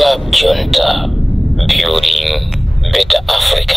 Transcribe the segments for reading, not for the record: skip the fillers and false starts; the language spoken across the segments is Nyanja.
Club Junta, building better Africa.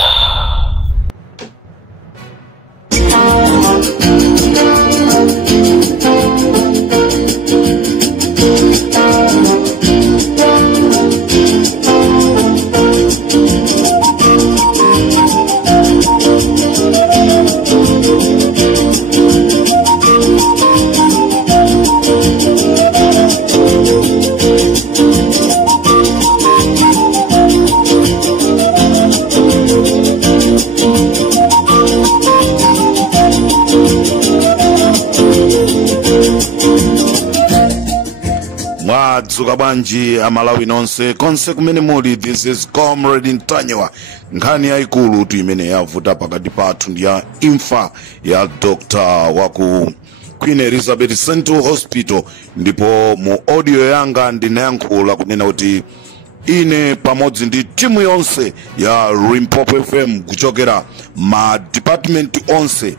Mwadzuka bwanji amalawi nonse konse kumene muli. This is Comrade Ntanyiwa. Nkhani yaikulu imene yavuta pakati pathu ndi ya imfa ya Dr. waku Queen Elizabeth Central Hospital, ndipo mu audio yanga ndinayankhula kunena kuti ine pamodzi ndi timu yonse ya Limpopo FM kuchokera ma department onse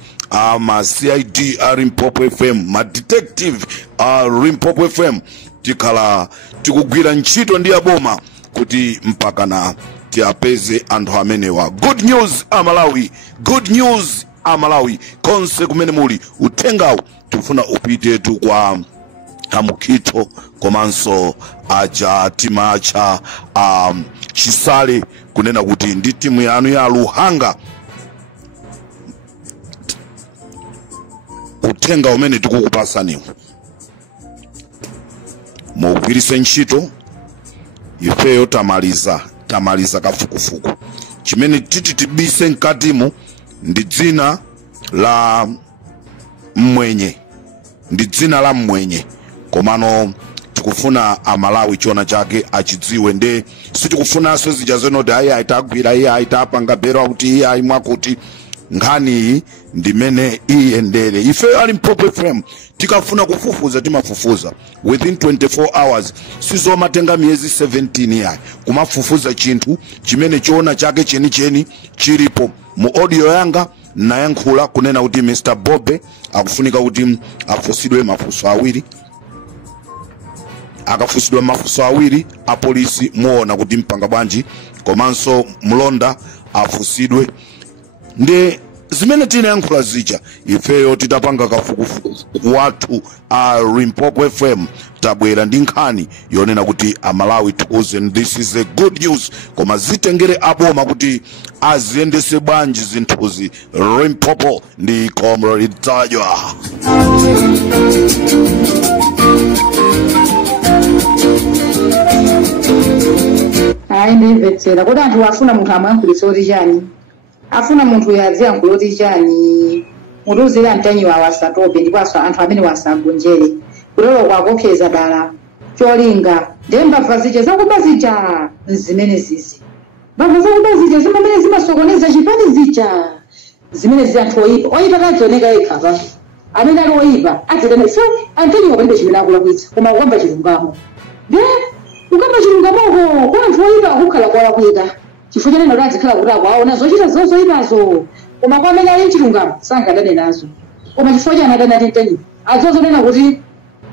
ma CID a Limpopo FM, ma detective a Limpopo FM, tikhala tikugwira ntchito ndi aboma kuti mpakana tiapeze anthu amenewa. Good news amalawi, good news amalawi konse kumene muli. Uthengawu tifuna upite tu kwa Amukito komanso aja timacha Chisale kunena kuti ndi timu yanu ya Luhanga. Uthenga umene tikukupasaniwo mugwirise ntchito. Ifeyo tamaliza kafukufuku. Chimene titibise mkatimu ndi dzina la mwenye, ndi dzina la mwenye. Komano tikufuna amalawi chiona chake achidziwe, nde sitikufunanso zija zonoti ayi aitagwira iye aitapanga bero kuti iye aimwakuti. Nkhani ndimene iyendere. Ife ali Limpopo FM tikafuna kufufuza timafufuza within 24 hours. Sizomatenga miyezi 17 yayi kumafufuza chinthu chimene chiona chake cheni chilipo. Mu audio yanga nayankhula kunena kuti Mr. Bobe akufunika kuti afusidwe mafuso awiri. Akafusidwa mafuso awiri a polisi muona kuti mpanga bwanji, komanso mlonda afusidwe. Nde zimene tinayankhula zija ifeyo titapanga kafukufuku watu a Limpopo FM tabwera ndi nkhani yonena kuti amalawi tikuze this is a good news, koma zitengere aboma kuti aziyendese bwanji zinthuzi. Limpopo ndi Comrade Ntanyiwa. Ayi ndimvetsera kuti anthu afuna munthu amayankhulitsa kuti chani, afuna munthu yaziyankhula kuti chani. Munthu uzira Ntanyiwa wasatope ndipo anthu amene wasagonjere kulolo kwakopseza dala cholinga ndiye mbava zija zakuba zija zimene zizi mbava zakuba zija zimene zimasokoneza chipani zija zimene zi anthu oyipa tadzioneka yekha pa amene ali oyipa adzitene so Ntanyiwa palibe chimene akulakwitsa koma ukamba chilungamo. Ndiye ukamba chilungamoko kwa anthu oyipa akukhala kwalakwika chifukwa chene ndadzikhala kuti akwaona zochita zoyipazo, koma kwa amene ali chilungamo sangadane nazo. Koma chifukwa chani adana ndi Ntanyiwa adzozonena kuti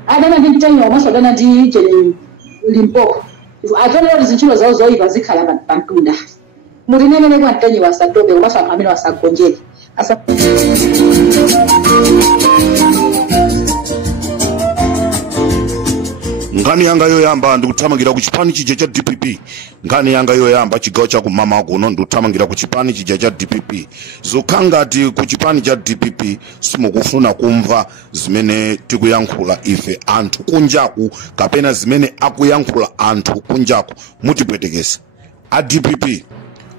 adana ndi Ntanyiwa omwe adana ndi chene Limpopo adzonera kuti zintchito zawo zoyipa zikhala pa mtunda. Mutinenene kwa Ntanyiwa asatope komanso anthu amene wasagonjere Ngani yanga yoyamba ndikuthamangira ku chipani chija cha DPP. Ngani yanga yoyamba chigawo cha kumama kuno ndikuthamangira ku chipani chija cha DPP. Zokhangati ku chipani cha DPP simukufuna kumva zimene tikuyankhula ife anthu kunjaku kapena zimene akuyankhula anthu kunjaku. Mutipwetekesa a DPP,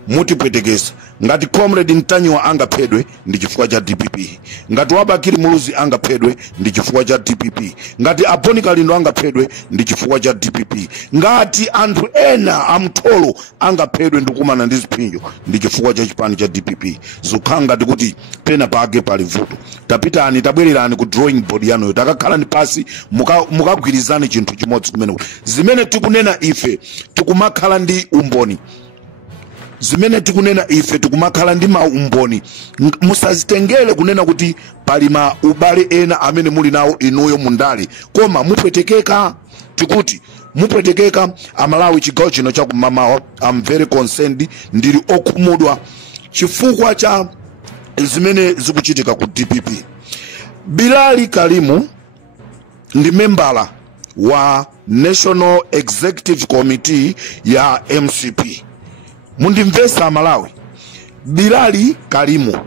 mutipwetekesa. Ngati Comrade Ntanyiwa angaphedwe ndi chifukwa cha DPP, ngati Wabakiri Muluzi angaphedwe ndi chifukwa cha DPP, ngati Aboni Kalindo angaphedwe ndi chifukwa cha DPP, ngati anthu ena amtholo angaphedwe ndikumana ndi ziphinjo ndi chifukwa cha chipani cha DPP. Zokhanga ndikuti pena pake pali vuto. Tapitani tabwererani ku drawing board yanuyo takakhala ndi pasi mukagwirizane chinthu chimodzi kumene zimene tikunena ife tikumakhala ndi umboni. Zimene tikunena ife tikumakhala ndi maumboni. Musazitengere kunena kuti pali ubale ena amene muli nawo inuyo mundale koma mupwetekeka. Tikuti mupwetekeka amalawi chigawo chino chakumamawa. I'm very concerned, ndili okhumudwa chifukwa cha zimene zikuchitika ku DPP. Bilali Kalimu ndi membala wa National Executive Committee ya MCP. Mundimvesa amalawi, Bilali Kalimu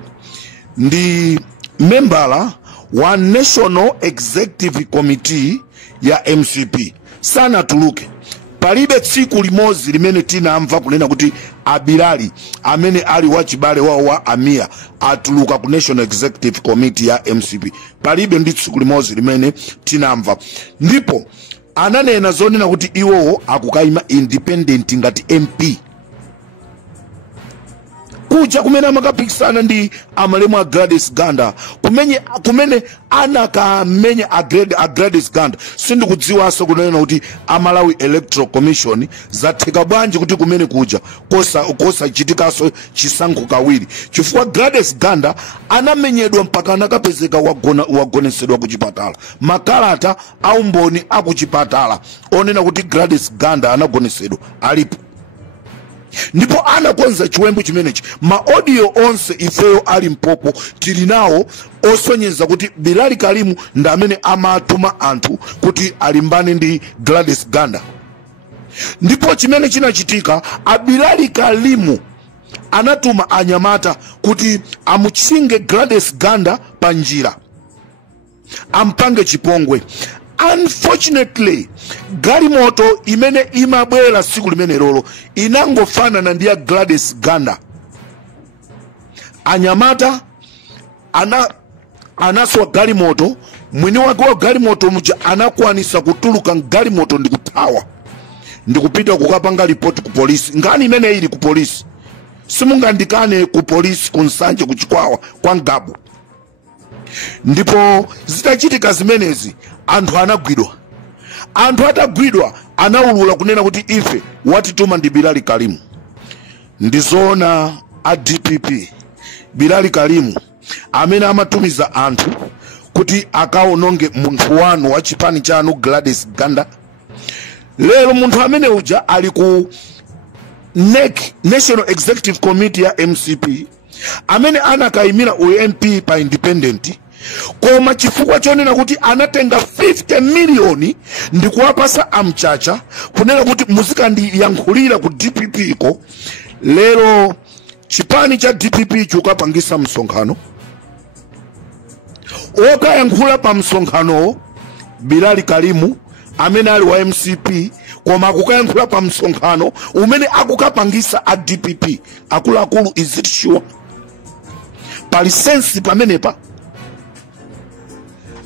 ndi membala wa National Executive Committee ya MCP. Sana tuluke. Palibe tsiku limozi limene tinamva kunena kuti Abilali amene ali wachibale wao wa Amia atuluka ku National Executive Committee ya MCP. Palibe ndi tsiku limozi limene tinamva. Ndipo ananena zonena kuti iwo akukaima independent ngati MP. Kuja kumene amakapikisana ndi amalemu a Gladys Ganda, kumene anakamenya a Gladys Ganda. Sindikudziwanso kunena kuti Amalawi Electoral Commission zatheka bwanji kuti kumene kuja kosa chitikaso chisankho kawiri, chifukwa Gladys Ganda anamenyedwa mpaka anakapezeka wagonesedwa ku chipatala. Makalata aumboni akuchipatala onena kuti Gladys Ganda anagonesedwa alipo. Ndipo anakonza chiwembu chimenechi. Ma audio onse ifeyo ali mpopo tilinawo osonyeza kuti Bilali Kalimu ndamene amatuma anthu kuti alimbane ndi Gladys Ganda. Ndipo chimene chinachitika, Bilali Kalimu anatuma anyamata kuti amuchinge Gladys Ganda panjira, ampange chipongwe. Unfortunately, galimoto imene imabwera siku limene lolo inangofanana ndi ya Gladys Ganda. Anyamata anaswa galimoto, mwini wake wa galimoto muja anakwanisa kutuluka galimoto ndi kuthawa, ndi kupita kukapanga report ku polisi. Ngani imene ili ku polisi, simungandikane ku polisi kunsanje kuchikwawa kwa Ngabu. Ndipo zitachitika zimenezi, anthu anagwidwa. Anthu atagwidwa anaulula kunena kuti ife watituma ndi Bilali Kalimu. Ndizona a DPP Bilali Kalimu amene amatumiza anthu kuti akaononge munthu wanu wa chipani chanu Gladys Ganda. Lero munthu amene uja ali ku NEC, National Executive Committee ya MCP, amene anakaimira UMP pa independent, koma chifukwa chonena kuti anatenga 50 milioni ndi kuwapasa amchacha kunena kuti muzikandiyankhulira ku DPP ko. Lero chipani cha DPP chukapangisa msonkhano, okayankhula pa msonkhano Bilali Kalimu amene ali wa MCP, koma akukayankhula pa msonkhano umene akukapangisa a DPP akuluakulu. Is it sure? Pali sensi pamenepa?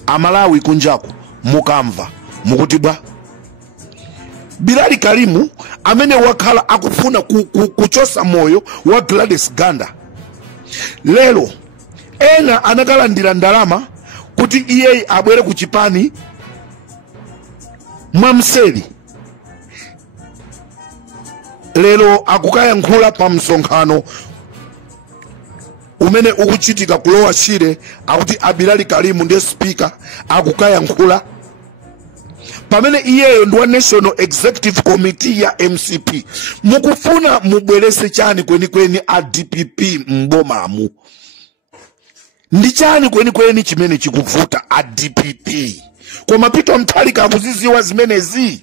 Amalawi kunjaku mukamva mukuti bwa Bilali Kalimu amene wakhala akufuna kuchosa moyo wa Gladys Ganda, lero ena anakalandira ndalama kuti iye abwere ku chipani mwamseli. Lero akukayankhula pa msonkhano umene ukuchitika kulowa shire akuti Bilali Kalimu ndiye speaker akukayankhula, pamene iyeyo ndi wa National Executive Committee ya MCP. Mukufuna mubwerese chani kweni a DPP mbomamu? Ndi chani kweni chimene chikuvuta a DPP? Koma Peter Mutharika akuziziwa zimenezi.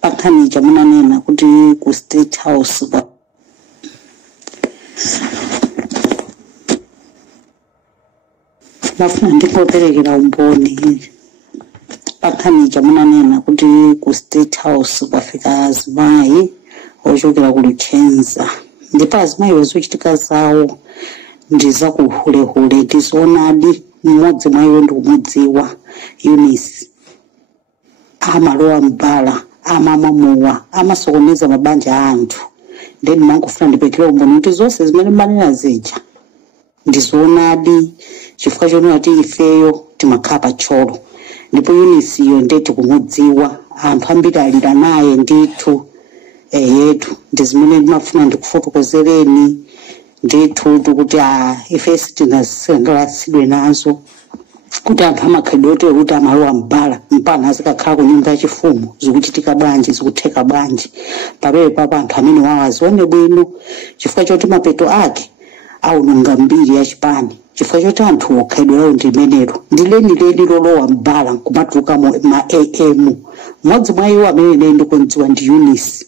Pakani jamuna nena kuti ku State House ba nafuna ndikoperekera umboni. Pakani jamuna nena kuti ku State House kwafika azimayi ochokera ku Luchenza, ndipo azimayi wezochitika zawo ndiza kuhulehule. Tizoonadi mmodzi mwa iwo ndi kumudziwa Eunice, amalowa mbala, amamamuwa, amasokoneza mabanja a anthu. Then mangofuna ndipekera umboni kuti zonse zimene manena zija ndizoonadi, chifukwa chonena kuti ifeyo timakhala pa tcholo. ndipo Eunice iyo ndeti kumudziwa anthu ambiri alira naye ndithu yetu ndizimene ndimafuna ndikufotokozereni ndithu kuti ifesi tinasangalatsidwe nazo kuti anthu amakhalidwe otero kuti amalowa mbala mpana azikakhala ku nyumba yachifumu zikuchitika bwanji zikutheka bwanji pamene papa anthu amene wawazione bwino chifukwa choti mapeto ake aunonga mbiri yachipani chifukwa choti anthu okhalidwe lawo ndimenero ndileni lolowa mbala nkumatuka ma AM mmodzi mwa iwo amene ine ndikudziwa ndi Eunice.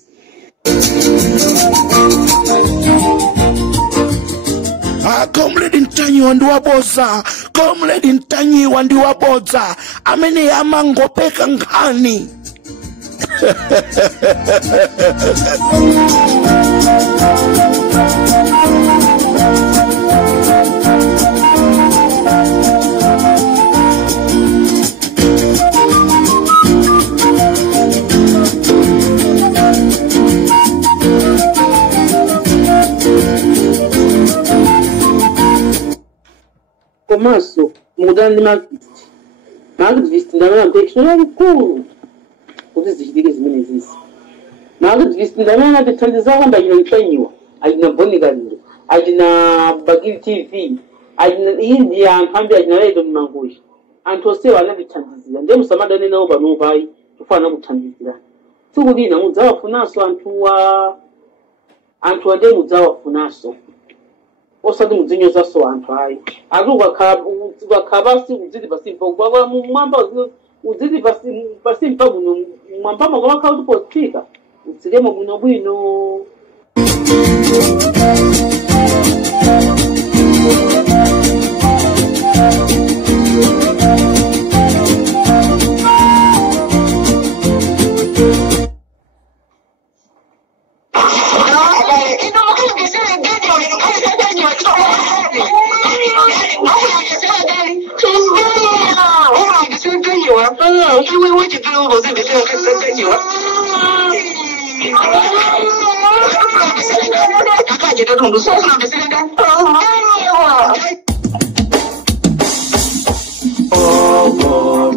Comrade Ntanyiwa ndiwabodza, Comrade Ntanyiwa ndiwabodza amene amangopeka nkhani. Começo mudando de Marxist ndabona mtekishona bikuru uzizishidike zimenezisi Marxist ndabona bitandiza kwamba yinontanyiwa ajina bonigaliro ajina Bagiri TV ajina India nkambi ajina radio mangosha antose wana bitandizira nde musamada ne nawo banuvayi tufana kutandizira tukudina muzawa funaso antu ande muzawa funaso osati mudzinyo zaso anthu ayi akubakhabasi uzidi pasimpa kwa mwamba uzidi pasimpa buno mwamba makwa khawuti potsika utsilemo bwino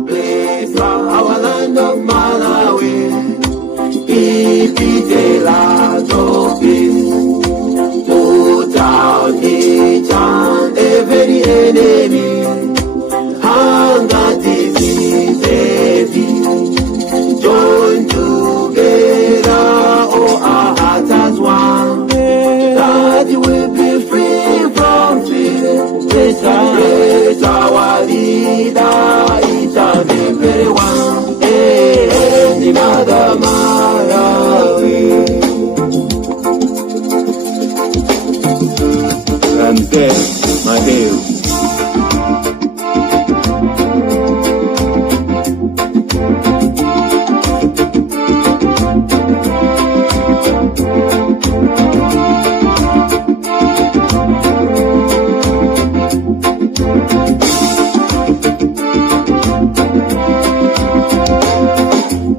Our land of Malawi, the land of peace, put out each and every enemy, hunger, disease, join together, oh, our hearts as one, that you will be free from fear. Praise our leader, each and every one, the Mother Malawi. Ramsey, my dear.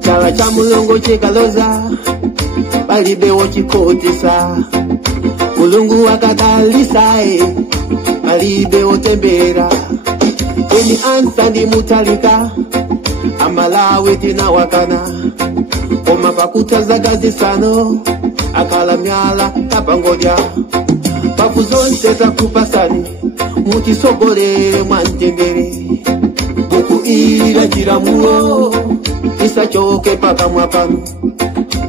Chala cha mulungu chikaloza palibewo chikotesa mulungu akadalisa palibewo tembera eni ansa ndi mutalika amalawi tinawakana koma pakutaza zisano akala myala kapangodya pafu zonse zakupasani mutisogolere mwantendere mukuira chiramulo isachoke paka mwapano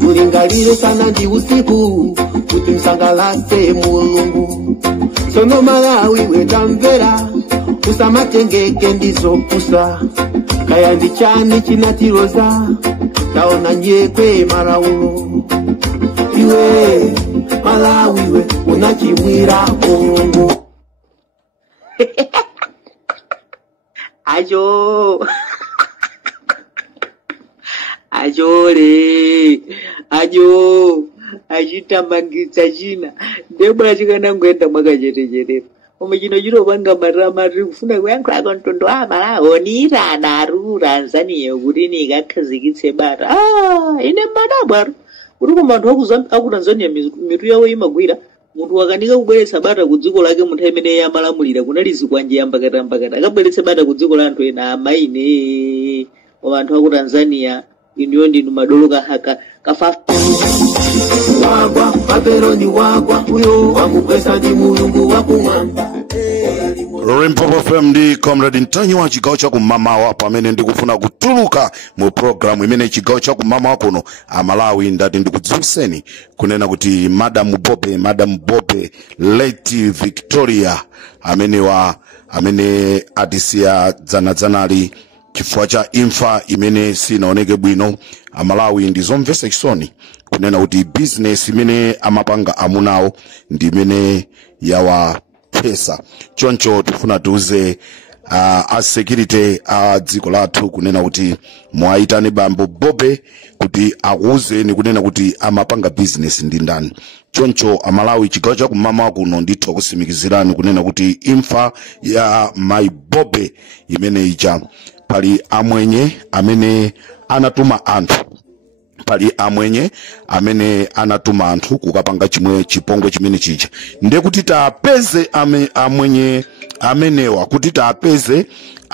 mulingalire sana ndi usiku kuti msangalase mulungu sono Malawi wetamvera usamatengeke ndizopusa kaya ndi chani chinatiloza taona nyekwe Malaulo iwe Malawi we unachimwira Mulungu. Ajo ajole ajo achitamangitsa china ndebwa chikanangoenda mwakachetechetepa koma chino chinovanga marama riri kufuna kuyankhula kantondo Malawi anaru Tanzania kuti nikakhazikitse bata ine madabwaro uri kumantu aku Tanzania mitu yawo imagwira Muntu wakanika kubweretsa bata ku dziko lake munthu amene yamalamulira kunali zikwanje yambakata akabweretsa bata ku dziko la anthu ena amaine wa anthu aku Tanzania iniyo ndinu madolo haka kafa wagwa Babeloni wagwa uyo wamupesa ndi mulungu wakumwamba. Limpopo FM ndi Comrade Ntanyi wa chigawo cha kumamawa pamene ndikufuna kutuluka mu program imene chigawo cha kumamawa kuno Malawi ndati ndikudziwitseni kunena kuti Madam Bobe late Victoria amene atisiya dzanali chifukwa cha imfa imene sinaoneke bwino Malawi ndizomvetsa chisoni kunena kuti business imene amapanga amunawo ndi imene yawa pesa. Choncho tifuna tuze a security a dziko lathu kunena kuti muaitane bambo Bobe kuti akuuzeni kunena kuti amapanga business ndi ndani. Choncho Malawi chigawo cha kumamawa kuno ndithu kusimikizirani kunena kuti imfa ya my Bobe imene ija pali amwenye amene anatuma anthu kukapanga chipongwe chimene chija ndiye kuti tapeze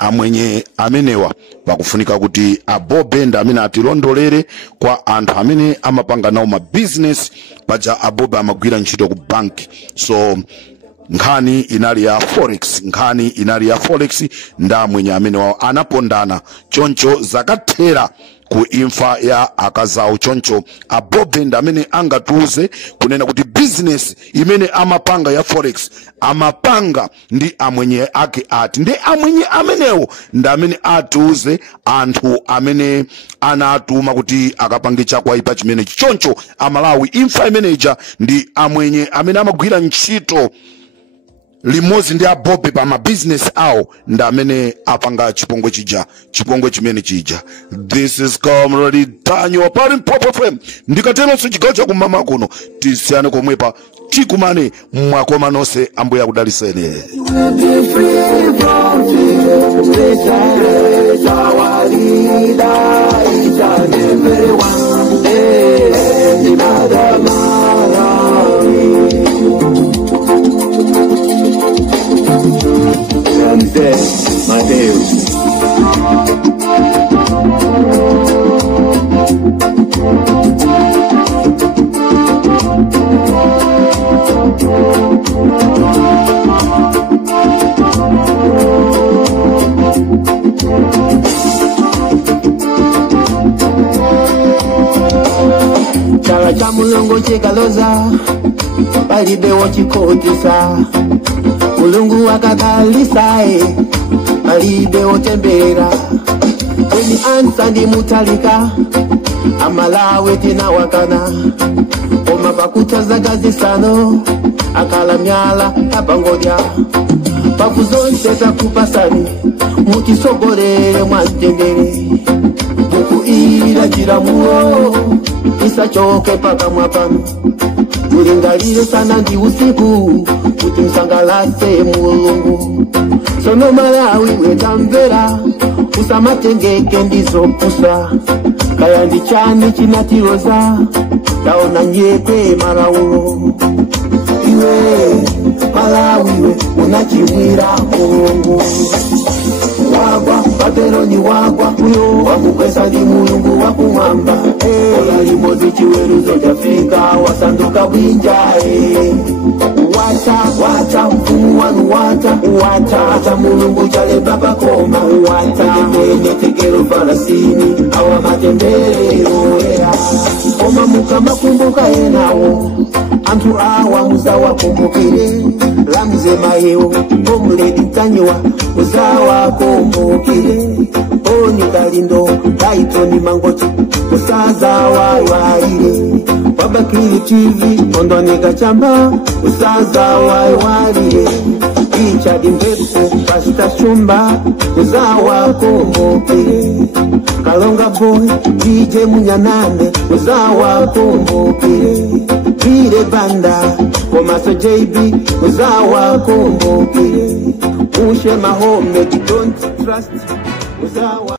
amwenye amenewa pakufunika kuti Abobe nda amene atilondolere kwa anthu amene amapanga nawo ma business paja Abobe amagwira ntchito ku bank. So nkhani inali ya forex nda amwenye amenewa anapondana choncho zakathera ku imfa ya akazawo. Choncho Abobe nda amene angatuze kunena kuti business imene amapanga ya forex amapanga ndi amwenye ake ati ndi amwenye amenewo nda amene atuze anthu amene anatuma kuti akapange chakwaipa chimene choncho Malawi imfa imene ija ndi amwenye amene amagwira ntchito limodzi ndi Abobe pa ma business awo nda amene apanga chipongwe chimene chija. This is Comrade Ntanyi wa Limpopo FM ndikatelonso chigawo cha kumamawa kuno tisiyane komwepa tikumane mwakoma nonse ambuye akudaliseni. Mateus. Chala cha mulungu chikaloza palibe wochikotesa mulungu wakadalisa palibe wotembera kweni ansa ndi mutalika Amalawi tina wakana oma pakuta zaka zisano akala myala kapangodya pafu zonse takupasani mutisogolere mwantendere mukuira chiramulo isachoke paka mwapano mulingalire sana ndi usiku kuti msangalase mulungu. Sono Malawi wetamvera usamatengeke ndizopusa kaya ndi chani chinatiroza taona nyekwe Malaulo. Iwe Malawi we unachimwira mulungu wagwa Babeloni wagwa uyo wakupesa ndi mulungu wakumwamba. Ola limodzi chiweruzo chafika wasanduka bwinja wata mfumu wanu wata mulungu chale baba koma wata mene tekero farasini awa matembelero oma mukama kumbuka enawo antu awa muzawa kumbukire lamze mayo Comrade Ntanyi wa muzawa kumbukire oni kalindo daitoni mangoti musaza waile Wabakili TV ondoneka chamba usaza waile Richard Mbeku Pastor Shumba uzawa kumbukire Kalonga Boy DJ Munyanande uzawa kumbukire Vile Banda Komaso JB uzawa kumbukire Ushe Mahome Don't Trust uzawa